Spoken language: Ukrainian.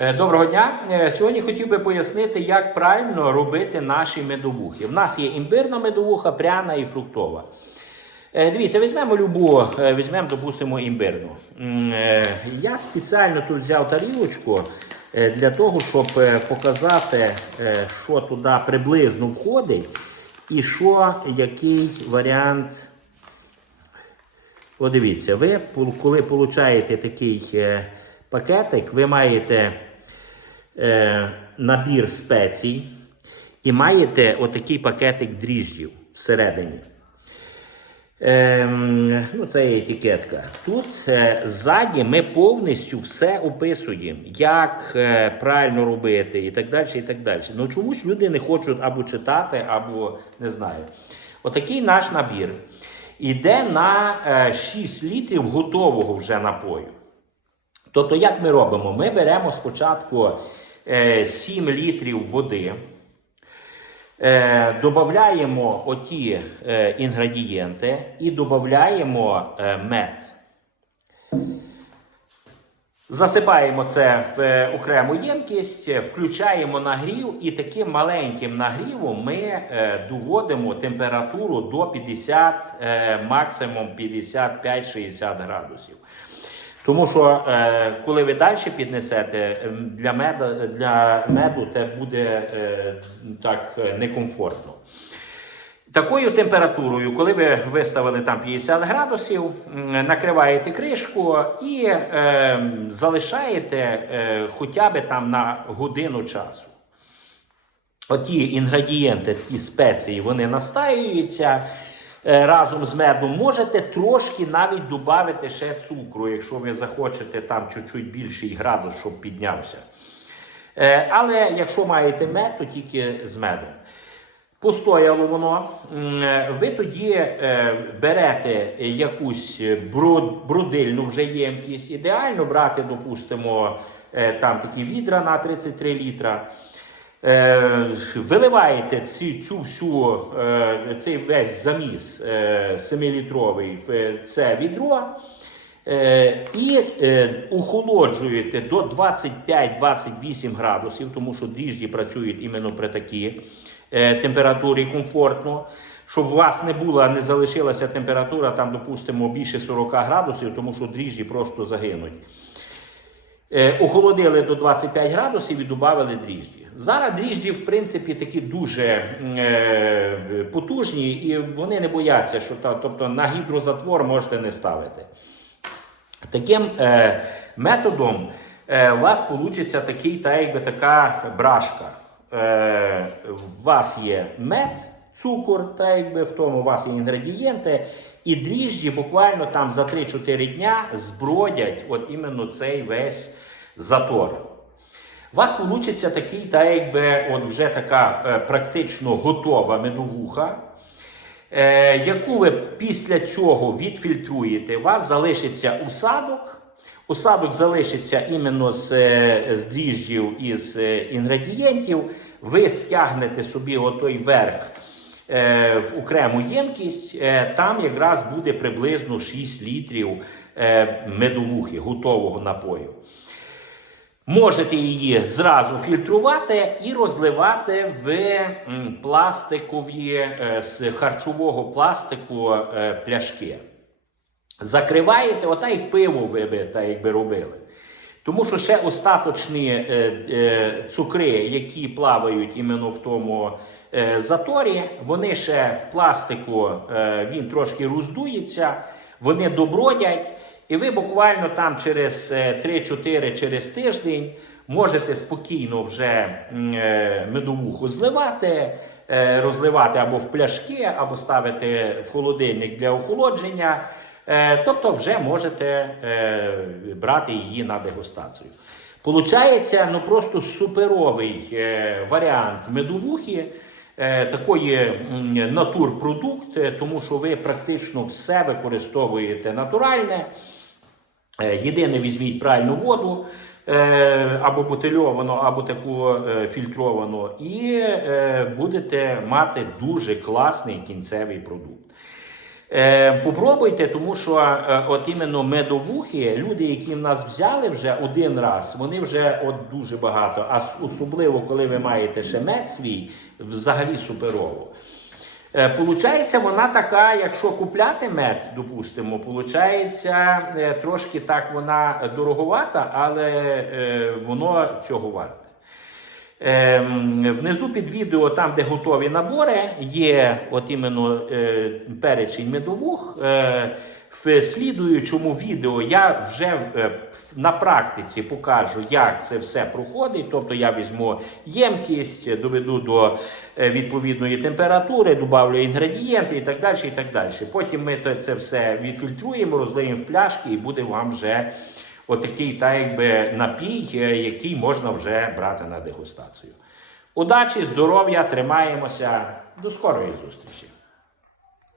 Е, Доброго дня. Е, Сьогодні хотів би пояснити, як правильно робити наші медовухи. В нас є імбирна медовуха, пряна і фруктова. Е, Дивіться, візьмемо любу, візьмемо, допустимо, імбирну. Я спеціально тут взяв тарілочку для того, щоб показати, що туди приблизно входить, і що, який варіант. От дивіться, ви коли получаєте такий пакетик, ви маєте е, набір спецій і маєте отакий пакетик дріжджів всередині. Ем, ну, це є етикетка. Тут е, ззаді ми повністю все описуємо, як е, правильно робити і так далі. і так далі. Ну чомусь люди не хочуть або читати, або не знаю. Отакий наш набір іде на е, 6 літрів готового вже напою. Тобто, як ми робимо? Ми беремо спочатку 7 літрів води, е, додаємо оті е, інгредієнти і додаємо е, мед. Засипаємо це в е, окрему ємкість, е, включаємо нагрів, і таким маленьким нагрівом ми е, доводимо температуру до 50, е, максимум 55-60 градусів. Тому що е, коли ви далі піднесете, ем, для меду, для меду це буде е, так е, некомфортно. Такою температурою, коли ви виставили там 50 градусів, накриваєте кришку і е, залишаєте е, хоча б там на годину часу. Оті інгредієнти, ті спеції, вони настаюються разом з медом. Можете трошки навіть додати ще цукру, якщо ви захочете там чуть-чуть більший градус, щоб піднявся. Е, Але якщо маєте мед, то тільки з медом. Постояло воно, е, ви тоді е, берете якусь бродильну вже ємкість. Ідеально брати, допустимо, е, там такі відра на 33 літра. Е, виливаєте ці, цю всю, е, цей весь заміс е, 7-літровий в е, це відро. І охолоджуєте до 25-28 градусів, тому що дріжджі працюють іменно при такій температурі комфортно. Щоб у вас не була, не залишилася температура, там, допустимо, більше 40 градусів, тому що дріжджі просто загинуть. Е, охолодили до 25 градусів і додали дріжджі. Зараз дріжджі, в принципі, такі дуже е, потужні, і вони не бояться, що та, тобто на гідрозатвор можете не ставити. Таким е, методом е, у вас вийде такий, та, якби така брашка. Е, у вас є мед, цукор, та, якби в тому у вас є інгредієнти, і дріжджі буквально там за 3-4 дня збродять от іменно цей весь затор. У вас вийде такий, та, якби, от вже така е, практично готова медовуха е, яку ви після цього відфільтруєте, у вас залишиться усадок. Усадок залишиться іменно з, е, з дріжджів із е, інгредієнтів. Ви стягнете собі отой верх в окрему ємкість, е, там якраз буде приблизно 6 літрів е, медовухи, готового напою. Можете її зразу фільтрувати і розливати в пластикові е, з харчового пластику е, пляшки. Закриваєте, ота як пиво ви би, та, якби робили. Тому що ще остаточні е, е, цукри, які плавають іменно в тому е, заторі, вони ще в пластику, е, він трошки роздується, вони добродять, і ви буквально там через е, 3-4 через тиждень можете спокійно вже е, медовуху зливати, е, розливати або в пляшки, або ставити в холодильник для охолодження. Е, Тобто вже можете е, брати її на дегустацію. Получається ну просто суперовий е, варіант медовухи, такої натурпродукт, тому що ви практично все використовуєте натуральне. Єдине, візьміть правильну воду. Або бутильовану, або таку фільтровану, і будете мати дуже класний кінцевий продукт. Е, попробуйте, тому що е, от іменно медовухи, люди, які в нас взяли вже один раз, вони вже от дуже багато. А особливо, коли ви маєте ще мед свій, взагалі суперово. Е, Получається, вона така, якщо купляти мед, допустимо, получається е, трошки так вона дороговата, але е, воно цього варте. Ем, внизу під відео, там, де готові набори, є от іменно е, перечень медовух. Е, в слідуючому відео я вже е, на практиці покажу, як це все проходить. Тобто я візьму ємкість, доведу до відповідної температури, додавлю інгредієнти і так далі. і так далі. Потім ми це все відфільтруємо, розлиємо в пляшки, і буде вам вже отакий так якби напій, е, який можна вже брати на дегустацію. Удачі, здоров'я, тримаємося. До скорої зустрічі!